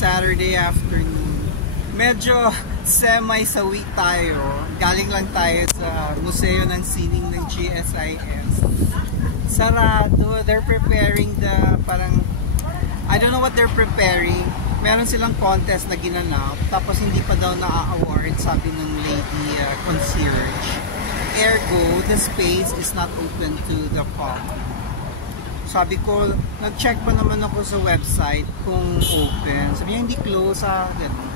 Saturday afternoon. Medyo semi-sawi tayo. Galing lang tayo sa Museo ng Sining ng GSIS. Sarado. They're preparing the parang, I don't know what they're preparing. Meron silang contest na ginanap. Tapos hindi pa daw na-award, sabi ng lady concierge. Ergo, the space is not open to the public. Sabi ko, nag-check pa naman ako sa website kung open. Sabi niya, hindi close ganun.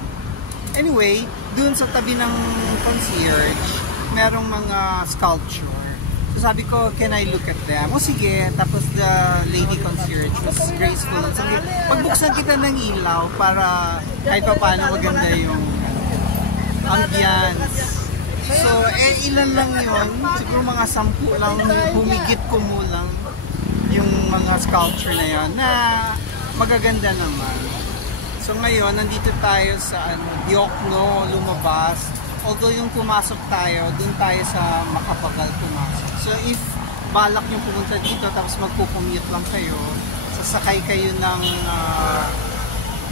Anyway, dun sa tabi ng concierge, merong mga sculpture. So sabi ko, can I look at them? O sige, tapos the lady concierge was graceful. Sabi, pagbuksan kita ng ilaw para kahit pa paano maganda yung ambience. So, ilan lang yun? Siguro mga 10 lang, humigit kumulang yung mga sculpture na yon na magaganda naman. So ngayon, nandito tayo sa Diokno, lumabas. Although yung pumasok tayo, dun tayo sa Macapagal pumasok. So if balak nyo pumunta dito, tapos magpo-commute lang kayo, sasakay kayo ng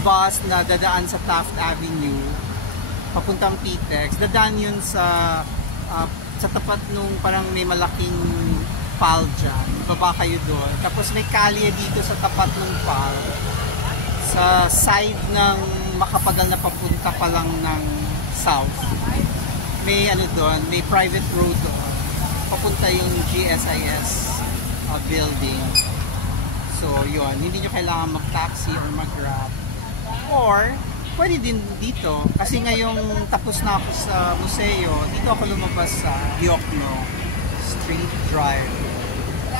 bus na dadaan sa Taft Avenue, papuntang PTEX. Dadaan yun sa tapat nung parang may malaking PAL dyan, baba kayo doon. Tapos may kalye dito sa tapat ng PAL, sa side ng Macapagal na papunta pa lang ng south. May doon, may private road doon. Papunta yung GSIS building. So yun, hindi nyo kailangan mag-taxi or mag-grab. Or, pwede din dito. Kasi ngayong tapos na ako sa museo, dito ako lumabas sa Diokno Street Drive.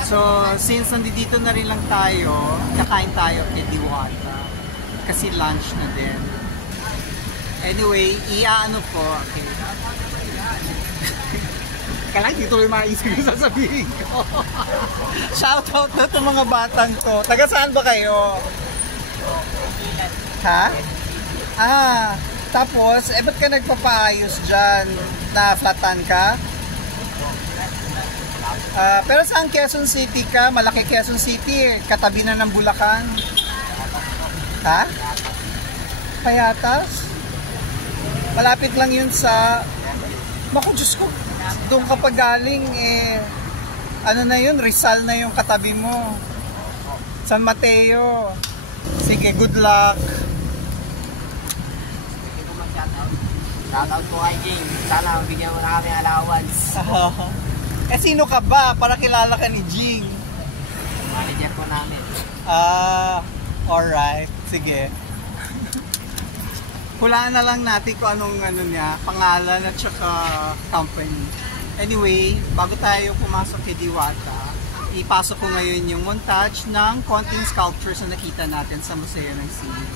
So, since nandito na rin lang tayo, kakain tayo kay Diwata. Kasi lunch na din. Anyway, iaano po. Okay. Kailangan dito yung maisip ko sasabihin ko. Shoutout na itong mga batang to. Taga saan ba kayo? Ha? Tapos, ba't ka nagpapaayos dyan? Na-flatan ka? Pero saan Quezon City ka? Malaki Quezon City, katabi na ng Bulacan. Ha? Payatas? Malapit lang yun sa... Naku, Diyos ko. Doon kapag galing, ano na yun? Rizal na yung katabi mo. San Mateo. Sige, good luck. Shoutout po kay Jing. Sana bigyan mo na kami allowance. Sino ka ba? Para kilala ka ni Jing. Manager po namin. Alright. Sige. Hulaan na lang natin kung anong niya, pangalan at saka company. Anyway, bago tayo pumasok kay Diwata, ipasok ko ngayon yung montage ng konting sculptures na nakita natin sa Museo ng Sining.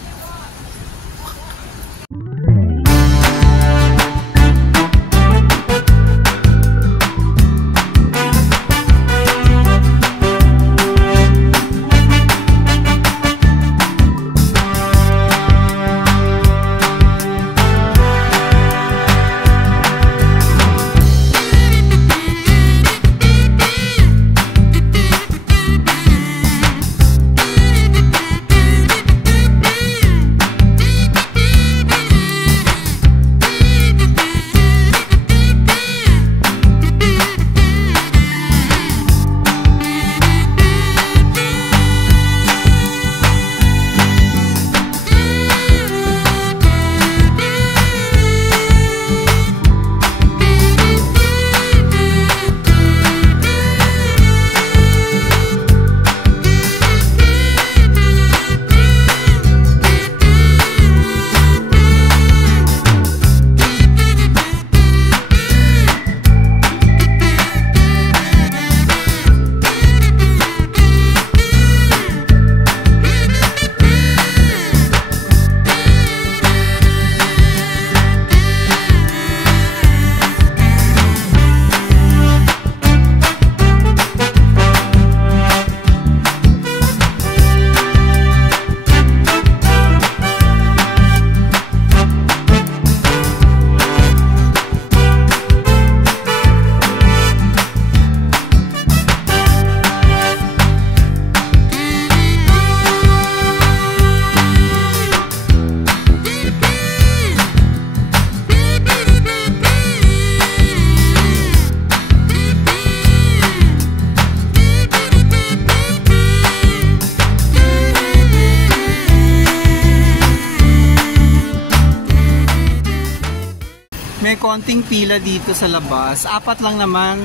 may konting pila dito sa labas. 4 lang naman.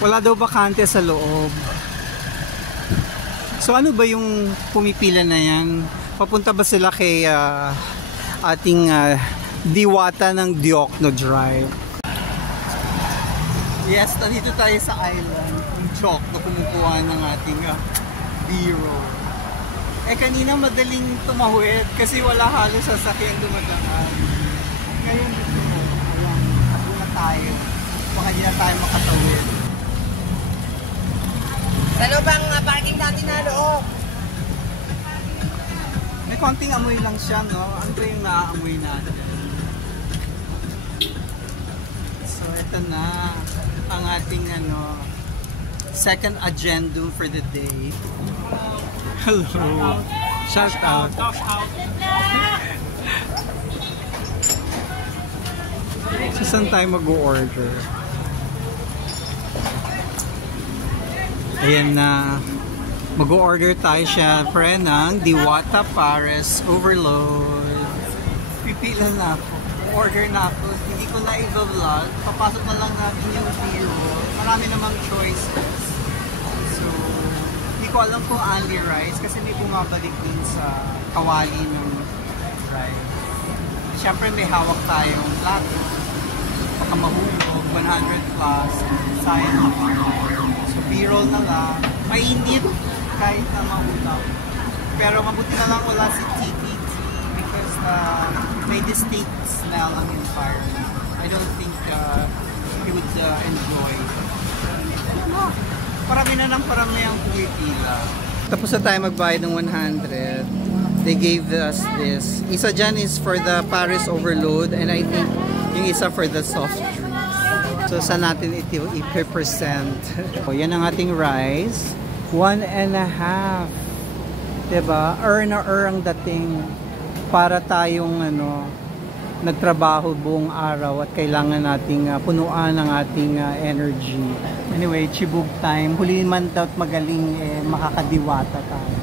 Wala daw bakante sa loob. So ano ba yung pumipila na yan? Papunta ba sila kay ating diwata ng Diokno Drive? Yes, nandito tayo sa island. Yung Diokno, kumukuha ng ating B-roll. Kanina madaling tumawid kasi wala halos sasakyan dumadaan. Ngayon dito na, ayan, tapo na tayo. Baka di na tayo makatawid. Sa lubang parking natin na loob. May konting amoy lang siya, no? Ano ba yung naaamoy natin? So, ito na ang ating second agenda for the day. Hello. Shout out. So, saan tayo mag-order? Ayan na. Mag-order tayo syempre ng Diwata Pares Overload. Pipila na ako. Order na ako. Hindi ko na i-vlog. Papasok na lang natin yung video. Marami namang choices. So, hindi ko alam kung only rice kasi may bumabalik din sa kawali ng rice. Siyempre may hawak tayong plato. Baka mahulog, 100 plus. Sayang naman. So, B-roll na lang. Mainit kahit na mahulog. Pero mabuti na lang wala si TTT because may distinct smell ang environment. I don't think he would enjoy. Parami na ng parami ang pumipila. Tapos na tayo magbayad ng 100. They gave us this. Isa dyan is for the Paris Overload and I think yung isa for the soft drinks. So saan natin ito i-present. So, yan ang ating rice. 1.5. Diba? Na ang dating para tayong nagtrabaho buong araw at kailangan nating punuan ang ating energy. Anyway, chibog time. Huli man daw magaling makakadiwata tayo.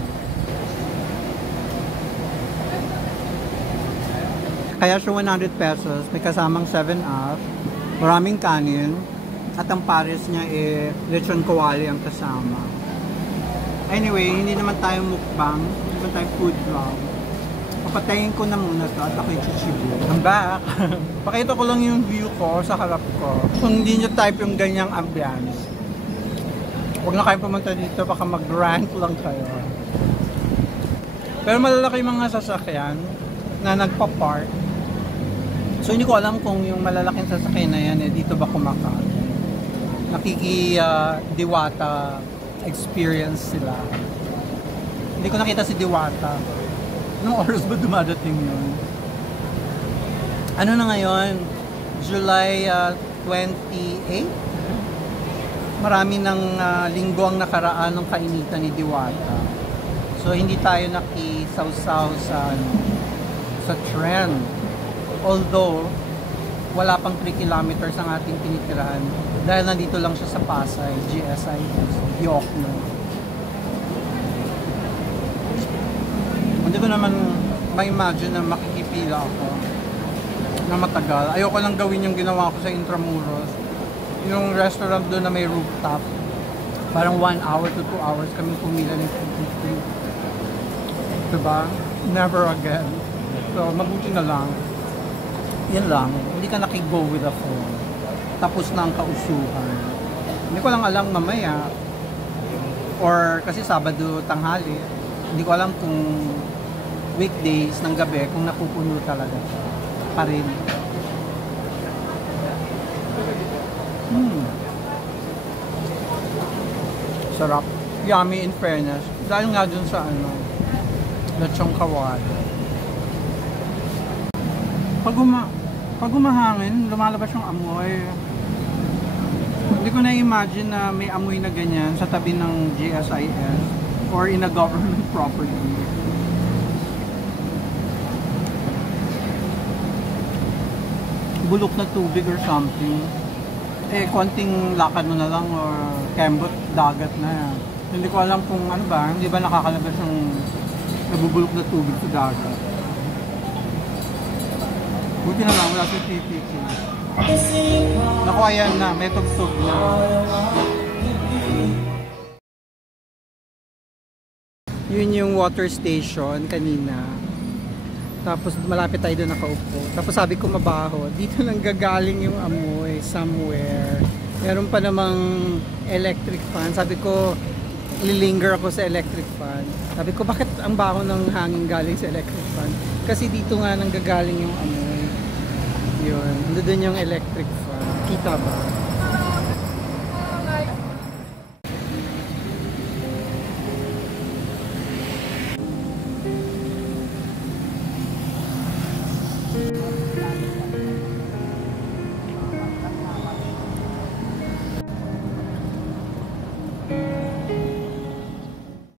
Kaya siya 100 pesos, may kasamang 7-up, maraming kanin, at ang pares niya lechon kawali ang kasama. Anyway, hindi naman tayo mukbang, hindi naman tayo food vlog. Papatayin ko na muna to at ako'y chichibog. I'm back! Pakita ko lang yung view ko sa harap ko. Kung hindi nyo type yung ganyang ambiance, huwag na kayo pumunta dito, baka mag-rant lang kayo. Pero malalaki yung mga sasakyan na nagpa-park. So hindi ko alam kung yung malalaking sasakyan na yan dito ba kumakain. Diwata experience sila. Hindi ko nakita si Diwata. Anong oras ba dumadating yun? Ano na ngayon? July 28? Marami ng linggo ang nakaraan ng kainitan ni Diwata. So hindi tayo nakisaw-saw sa trend. Although wala pang 3 kilometers ang ating tinitirahan dahil nandito lang siya sa Pasay, GSIS, Diokno. Hindi ko naman ma-imagine na makikipila ako na matagal. Ayoko lang gawin yung ginawa ko sa Intramuros. Yung restaurant doon na may rooftop. Parang 1 hour to 2 hours kami pumila ng food. Diba? Never again. So, mabuti na lang. Yan lang. Hindi ka nakigo with the phone. Tapos na ang kausuhan. Hindi ko lang alam mamaya. Or kasi Sabado tanghali. Hindi ko alam kung weekdays ng gabi kung napupuno talaga pa rin. Sarap. Yummy in fairness. Dahil nga dun sa lechong kawali. Pag humahangin, lumalabas yung amoy. Hindi ko na-imagine na may amoy na ganyan sa tabi ng GSIS or in a government property. Bulok na tubig or something. Konting lakad mo na lang or kembot, dagat na yan. Hindi ko alam kung ano ba, hindi ba nakakalabas yung nabubulok na tubig sa dagat. Buti na lang, wala si TTT. Naku, ayan na, may tugtog na. Yun yung water station kanina. Tapos malapit tayo doon nakaupo. Tapos sabi ko mabaho. Dito nang gagaling yung amoy somewhere. Meron pa namang electric fan. Sabi ko, lilinger ako sa electric fan. Sabi ko, bakit ang baho ng hangin galing sa electric fan? Kasi dito nga nang gagaling yung amoy. Yun. Doon yung electric fan. Kita ba?